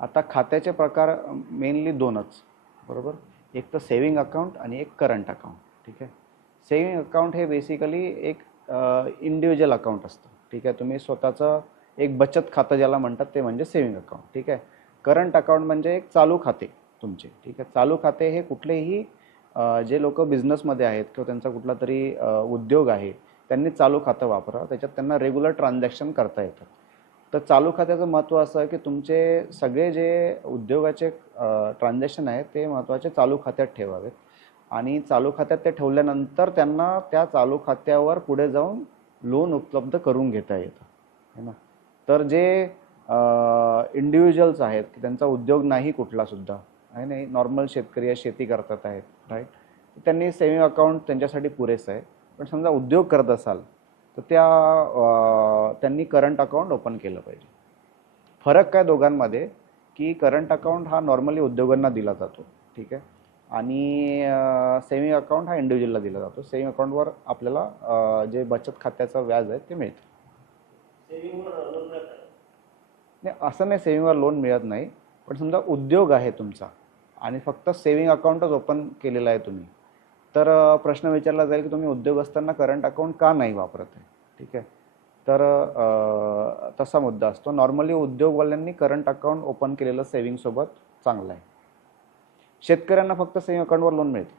आता खात्याचे प्रकार मेनली दोनच. बरोबर? एक तर सेविंग अकाउंट आणि एक करंट अकाउंट ठीक आहे? सेविंग अकाउंट हे बेसिकली एक इंडिव्हिज्युअल अकाउंट असतं. ठीक आहे? तुम्ही स्वतःचं एक बचत खातं ज्याला म्हणतात ते म्हणजे सेविंग अकाउंट ठीक आहे? करंट अकाउंट म्हणजे एक चालू खाते तुमचे. ठीक आहे? चालू खाते हे कुठलेही जे लोक बिझनेसमध्ये आहेत किंवा त्यांचा कुठला तरी उद्योग आहे त्यांनी चालू खातं वापरा. त्याच्यात त्यांना रेग्युलर ट्रान्झॅक्शन करता येतात तर चालू खात्याचं महत्त्व असं आहे की तुमचे सगळे जे उद्योगाचे ट्रान्झॅक्शन आहेत ते महत्त्वाचे चालू खात्यात ठेवावेत. आणि चालू खात्यात ते ठेवल्यानंतर त्यांना त्या चालू खात्यावर पुढे जाऊन लोन उपलब्ध करून घेता येतं. है ना? तर जे इंडिव्हिज्युअल्स आहेत की त्यांचा उद्योग नाही कुठलासुद्धा आहे नाही नॉर्मल शेतकरी या शेती करतात आहेत राईट त्यांनी सेविंग अकाउंट त्यांच्यासाठी पुरेसं आहे. पण समजा उद्योग करत असाल तर त्या त्यांनी करंट अकाउंट ओपन केलं पाहिजे. फरक काय दोघांमध्ये? की करंट अकाउंट हा नॉर्मली उद्योगांना दिला जातो ठीक आहे? आणि सेविंग अकाउंट हा इंडिव्हिज्युअलला दिला जातो. सेविंग अकाउंटवर आपल्याला जे बचत खात्याचं व्याज आहे ते मिळतं. नाही असं नाही सेविंगवर लोन मिळत नाही. पण समजा उद्योग आहे तुमचा आणि फक्त सेविंग अकाउंटच ओपन केलेला आहे तुम्ही. तर प्रश्न विचारला जाईल की तुम्ही उद्योग असताना करंट अकाउंट का नाही वापरत आहे? ठीक आहे? तर तसा मुद्दा असतो. नॉर्मली उद्योगवाल्यांनी करंट अकाउंट ओपन केलेलं सेव्हिंगसोबत चांगलं आहे. शेतकऱ्यांना फक्त सेविंग अकाउंटवर लोन मिळतं.